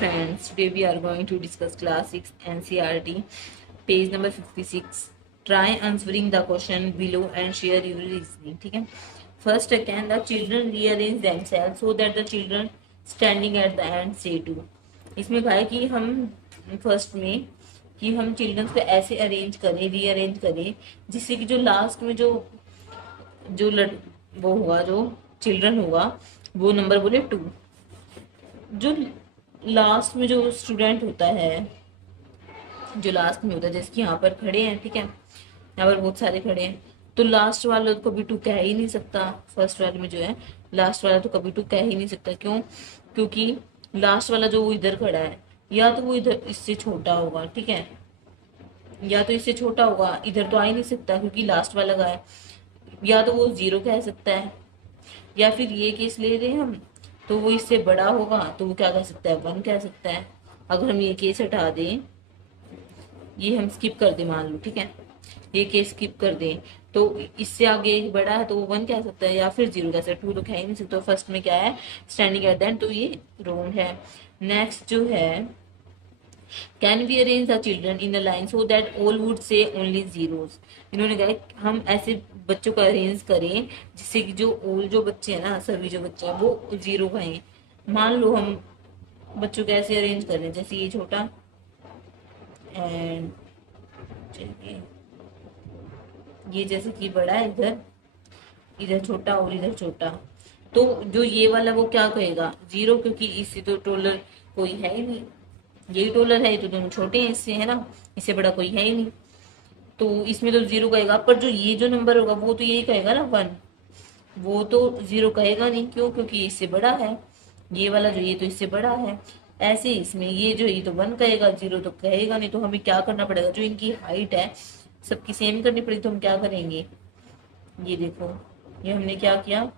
friends, today we are going to discuss class 6 NCERT, page number 56. Try answering the question below and share your reasoning. ठीक है. First, can the children rearrange themselves so that the children standing at the end say to. इसमें कहा है कि हम first में कि हम चिल्ड्रंस को ऐसे अरेंज करें, रीअरेंज करें, जिससे कि जो लास्ट में जो जो वो होगा, जो चिल्ड्रन होगा, वो नंबर बोले 2. जो लास्ट में जो स्टूडेंट होता है, जो लास्ट में होता है, जैसे कि यहाँ पर खड़े हैं, ठीक है, यहाँ पर बहुत सारे खड़े हैं, तो लास्ट वाला तो कभी 2 कह ही नहीं सकता. फर्स्ट वाले में जो है लास्ट वाला तो कभी 2 कह ही नहीं सकता. क्यों? क्योंकि लास्ट वाला जो वो इधर खड़ा है, या तो वो इधर इससे छोटा होगा, ठीक है, या तो इससे छोटा होगा, इधर तो आ ही नहीं सकता क्योंकि लास्ट वाला का है, या तो वो 0 कह सकता है, या फिर ये केस ले रहे हैं हम तो वो इससे बड़ा होगा तो वो क्या कह सकता है, 1 कह सकता है. अगर हम ये केस हटा दें, ये हम स्किप कर दें, मान लो, ठीक है, ये केस स्किप कर दें, तो इससे आगे बड़ा है तो वो 1 कह सकता है या फिर 0 कह सकता है. 2 तो कह ही नहीं सकता. फर्स्ट में क्या है, स्टैंडिंग एट द एंड, तो ये रॉन्ग है. नेक्स्ट जो है, can we arrange the children in a line so that all would say only zeros. इन्होंने कहा हम ऐसे बच्चों को अरेंज करें जिससे कि जो ऑल जो बच्चे हैं ना, सभी जो बच्चे हैं वो 0 कहें. मान लो हम बच्चों को ऐसे अरेंज कर रहे हैं, जैसे ये छोटा एंड ये जैसे कि बड़ा है, इधर इधर छोटा और इधर छोटा, तो जो ये वाला वो क्या कहेगा, 0, क्योंकि इससे तो टोलर कोई है ही नहीं. यही टोलर है, तो दोनों छोटे हैं इससे, है ना, इससे बड़ा कोई है ही नहीं, तो इसमें तो 0 कहेगा. पर जो ये जो नंबर होगा वो तो यही कहेगा ना, 1. वो तो 0 कहेगा नहीं. क्यों? क्योंकि इससे बड़ा है. ये वाला जो ये तो इससे बड़ा है. ऐसे इसमें ये जो ये तो 1 कहेगा, 0 तो कहेगा नहीं. तो हमें क्या करना पड़ेगा, जो इनकी हाइट है सबकी सेम करनी पड़ेगी. तो हम क्या करेंगे, ये देखो, ये हमने क्या किया,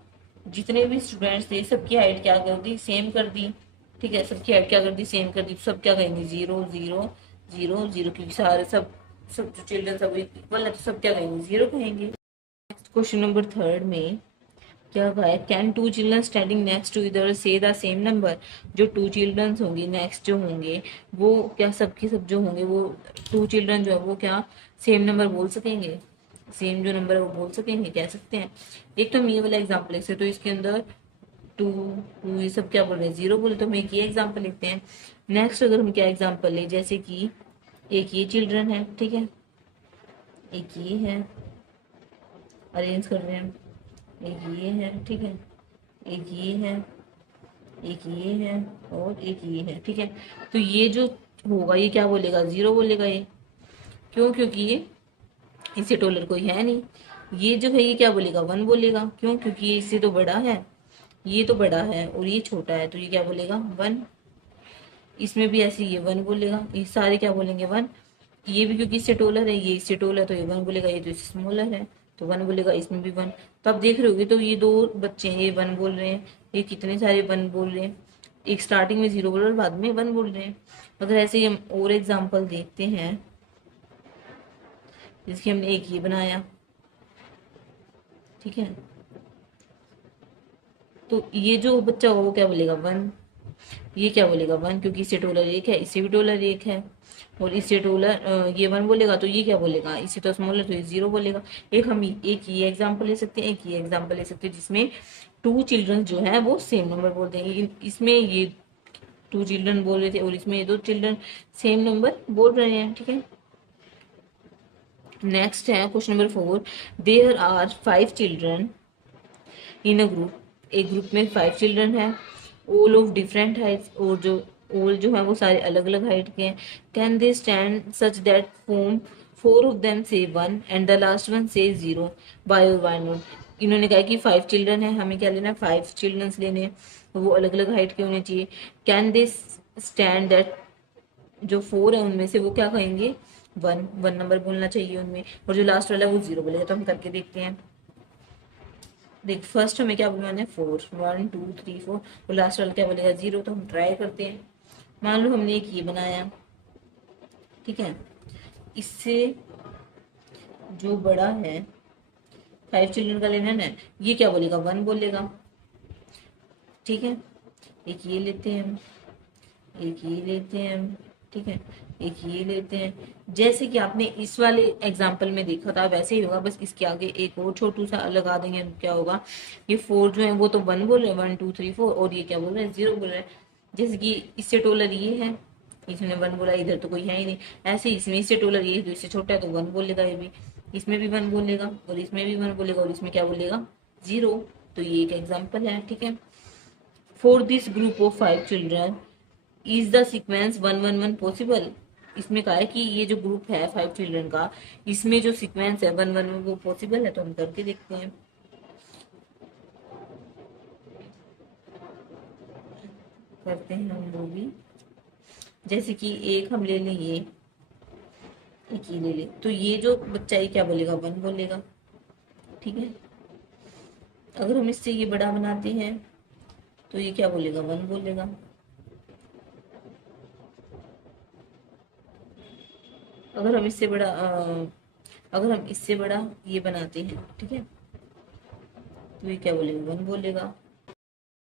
जितने भी स्टूडेंट्स थे सबकी हाइट क्या कर दी, सेम कर दी. ठीक है, सबकी हाइट क्या कर दी, सेम कर दी. सब क्या कहेंगे, 0 0 0 0, क्योंकि सारे सब सब जो चिल्ड्रन सब इक्वल है, तो सब क्या कहेंगे, 0 कहेंगे. नेक्स्ट क्वेश्चन नंबर 3 में क्या कहा है, can 2 children standing next to इधर से द सेम नंबर. जो 2 चिल्ड्रन होंगे नेक्स्ट जो होंगे, वो क्या सबके सब जो होंगे, वो 2 चिल्ड्रन जो है वो क्या सेम नंबर बोल सकेंगे, सेम जो नंबर है वो बोल सकेंगे, कह सकते हैं. एक तो हम ये वाला एग्जाम्पल लिखते, तो इसके अंदर 2 2 ये सब क्या बोल रहे हैं, 0 बोले, तो हम एक ये एग्जाम्पल लिखते हैं. नेक्स्ट अगर हम क्या एग्जाम्पल ले, जैसे कि एक ये चिल्ड्रन है, ठीक है, एक ये है, अरेंज कर रहे हैं, एक ये है, ठीक है, एक ये है, एक ये है, और एक ये है, ठीक है. तो ये जो होगा ये क्या बोलेगा, 0 बोलेगा ये. क्यों? क्योंकि ये इससे टोलर कोई है नहीं. ये जो है ये क्या बोलेगा, 1 बोलेगा. क्यों? क्योंकि ये इससे तो बड़ा है, ये तो बड़ा है और ये छोटा है, तो ये क्या बोलेगा, 1. इसमें भी ऐसे ये 1 बोलेगा. ये सारे क्या बोलेंगे, 1. ये भी क्योंकि इससे टोलर है, ये इससे टोलर है, तो ये 1 बोलेगा. ये तो इससे स्मॉलर है तो 1 बोलेगा. इसमें भी 1. तो आप देख रहे होगे, तो ये 2 बच्चे हैं, ये 1 बोल रहे हैं, ये कितने सारे 1 बोल रहे हैं. एक स्टार्टिंग में 0 बोल रहे हैं और बाद में 1 बोल रहे हैं. अगर ऐसे ही हम और एग्जाम्पल देखते हैं, जिसकी हमने एक ये बनाया, ठीक है, तो ये जो बच्चा होगा वो क्या बोलेगा, 1. ये क्या बोलेगा, 1, क्योंकि इससे टोलर 1 है, इससे भी टोलर 1 है, और इससे टोलर ये 1 बोलेगा. तो ये क्या बोलेगा, इससे तो स्मॉलर, तो ये 0 बोलेगा. एक हम एक ये एग्जाम्पल ले सकते हैं, एक ये एग्जाम्पल ले सकते हैं, जिसमें 2 चिल्ड्रन जो है वो सेम नंबर बोलते हैं. इसमें ये 2 चिल्ड्रन बोल रहे थे और इसमें ये 2 चिल्ड्रन सेम नंबर बोल रहे हैं, ठीक है. नेक्स्ट है question number 4. There are 5 children in a group. एक ग्रुप में 5 चिल्ड्रन है, ऑल ऑफ डिफरेंट हाइट्स, और जो ऑल जो है वो सारे अलग अलग हाइट के हैं. Can they stand such that form 4 of them से 1 एंड द लास्ट वन से 0, बाय और बाय नॉट. इन्होंने कहा कि 5 चिल्ड्रन है, हमें क्या लेना है, 5 चिल्ड्रंस लेने हैं, वो अलग अलग हाइट के होने चाहिए. कैन दे स्टैंड दैट, जो 4 है उनमें से वो क्या कहेंगे, 1 नंबर बोलना चाहिए उनमें, और जो लास्ट वाला है वो 0 बोलेगा. तो हम करके देखते हैं. देख, फर्स्ट हमें क्या बोलना है, 4, 1 2 3 4, और लास्ट वाला क्या बोलेगा, 0. तो हम ट्राई करते हैं. मान लो हमने एक ये बनाया, ठीक है, इससे जो बड़ा है 5 चिल्ड्रन का लेना है, ये क्या बोलेगा, 1 बोलेगा, ठीक है. एक ये लेते हैं हम, एक ये लेते हैं हम, ठीक है, एक ये लेते हैं। जैसे कि आपने इस वाले एग्जाम्पल में देखा था वैसे ही होगा, बस इसके आगे एक और छोटू सा लगा देंगे, तो क्या होगा, ये 4 जो है वो तो 1 बोल रहे हैं, 1 2 3 4, और ये क्या बोल रहे हैं, 0 बोल रहे हैं। जैसे कि इससे टोलर ये है, इसने 1 बोला, इधर तो कोई है ही नहीं। ऐसे ही इसमें इससे टोलर ये है, तो इससे छोटा है तो 1 बोलेगा, ये भी इसमें भी 1 बोलेगा, और इसमें भी 1 बोलेगा, और इसमें क्या बोलेगा, 0। तो ये एक एग्जाम्पल है, ठीक है। For this group of 5 children is the sequence 1 1 1 possible. इसमें कहा है कि ये जो ग्रुप है 5 चिल्ड्रन का, इसमें जो सीक्वेंस है 1 1 1 वो पॉसिबल है, तो हम करके देखते हैं। करते हैं हम वो भी। जैसे कि एक हम ले लें, ये एक ये ले ले, तो ये जो बच्चा ये क्या बोलेगा, 1 बोलेगा, ठीक है। अगर हम इससे ये बड़ा बनाते हैं तो ये क्या बोलेगा, 1 बोलेगा। अगर हम इससे बड़ा अगर हम इससे बड़ा ये बनाते हैं, ठीक है, तो ये क्या बोलेगा, 1 बोलेगा।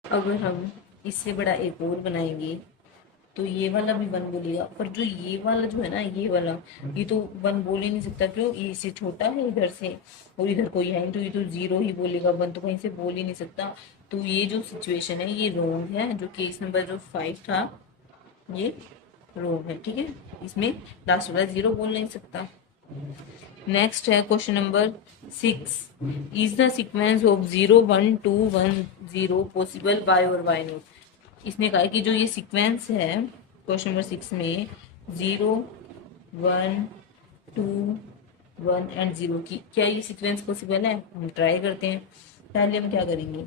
अगर हम इससे बड़ा एक और बनाएंगे तो ये वाला भी 1 बोलेगा, पर जो ये वाला जो है ना, ये वाला, ये तो 1 बोल ही नहीं सकता, क्यों, ये इससे छोटा है इधर से, और इधर कोई है नहीं, तो ये तो 0 ही बोलेगा, 1 तो कहीं से बोल ही नहीं सकता। तो ये जो सिचुएशन है ये रॉन्ग है, जो केस नंबर जो 5 था ये रॉन्ग है, ठीक है। इसमें लास्ट वाला 0 बोल नहीं सकता। नेक्स्ट है question number 6, is the sequence of 0 1 2 1 0 possible, why और वाई नॉट। इसने कहा है कि जो ये सीक्वेंस है क्वेश्चन नंबर 6 में 0 1 2 1 एंड 0 की, क्या ये सीक्वेंस पॉसिबल है, हम ट्राई करते हैं। पहले हम क्या करेंगे,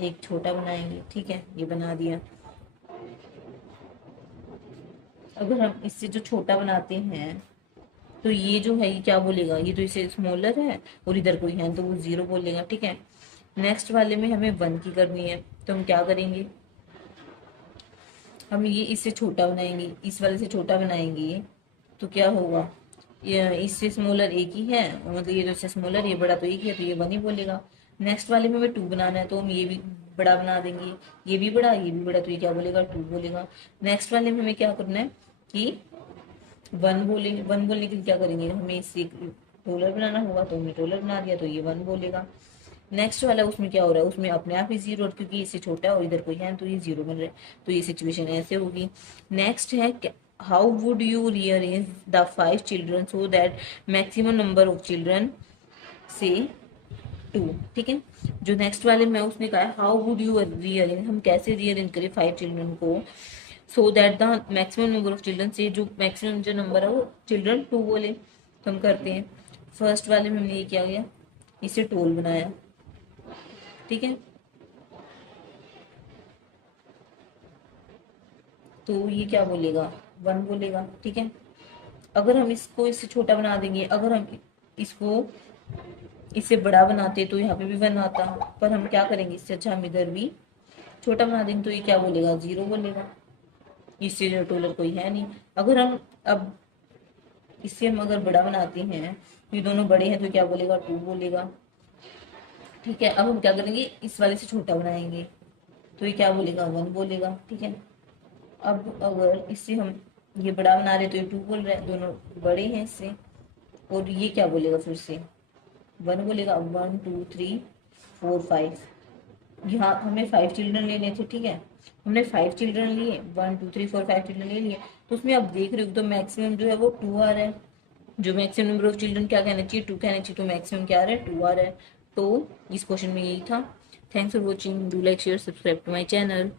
एक छोटा बनाएंगे, ठीक है, ये बना दिया। अगर हम इससे जो छोटा बनाते हैं तो ये जो है ये क्या बोलेगा, ये तो इसे स्मॉलर है, और इधर कोई है तो वो 0 बोलेगा, ठीक है। नेक्स्ट वाले में हमें 1 की करनी है, तो हम क्या करेंगे, हम ये इससे छोटा बनाएंगे, इस वाले से छोटा बनाएंगे, तो क्या होगा, ये इससे स्मॉलर एक ही है, मतलब ये जो इससे स्मॉलर ये बड़ा तो एक ही है, तो ये 1 ही बोलेगा। नेक्स्ट वाले में हमें 2 बनाना है, तो हम ये भी बड़ा बना देंगे, ये भी बड़ा ये भी बड़ा, तो ये क्या बोलेगा, 2 बोलेगा। नेक्स्ट वाले में हमें क्या करना है कि 1 बोलेंगे, 1 बोलने के लिए क्या करेंगे, हमें इससे टोलर बनाना होगा, तो हमने टोलर बना दिया, तो ये 1 बोलेगा। नेक्स्ट वाला उसमें क्या हो रहा है, उसमें अपने आप ही 0, क्योंकि इससे छोटा है और इधर कोई है तो ये 0 बन रहा है, तो ये सिचुएशन ऐसे होगी। नेक्स्ट है, how would you rearrange the 5 children so that maximum number of children से 2, ठीक है। जो नेक्स्ट वाले में उसने कहा है हाउ वुड यू रीअरेंज, हम कैसे रीअरेंज करें 5 चिल्ड्रन को, so that the maximum number of children से जो मैक्सिमम जो नंबर है वो चिल्ड्रन 2 बोले, तो हम करते हैं। फर्स्ट वाले में हमने ये क्या किया, इसे टोल बनाया, ठीक है, तो ये क्या बोलेगा, 1 बोलेगा, ठीक है। अगर हम इसको इससे छोटा बना देंगे, अगर हम इसको इससे बड़ा बनाते तो यहाँ पे भी 1 आता, पर हम क्या करेंगे, इससे अच्छा हम इधर भी छोटा बना देंगे, तो ये क्या बोलेगा, 0 बोलेगा, इससे जो टोलर कोई है नहीं। अगर हम अब इससे हम अगर बड़ा बनाते हैं, तो ये दोनों बड़े हैं, तो क्या बोलेगा, 2 बोलेगा, ठीक है। अब हम क्या करेंगे, इस वाले से छोटा बनाएंगे, तो ये क्या बोलेगा, 1 बोलेगा, ठीक है। अब अगर इससे हम ये बड़ा बना रहे तो ये 2 बोल रहे हैं, दोनों बड़े हैं इससे, और ये क्या बोलेगा, फिर से 1 बोलेगा। 1 2 3 4 5, यहाँ हमें 5 चिल्ड्रन लेने थे, ठीक है, हमने 5 चिल्ड्रन लिए, 1 2 3 4 5 चिल्ड्रन ले लिए, तो उसमें आप देख रहे हो तो मैक्सिमम जो है वो 2 आ रहा है, जो मैक्सिमम नंबर ऑफ चिल्ड्रन क्या कहना चाहिए, 2 कहना चाहिए, तो मैक्सिमम क्या आ रहा है, 2 आ रहा है। तो इस क्वेश्चन में यही था। Thanks for watching, do like share subscribe to my channel.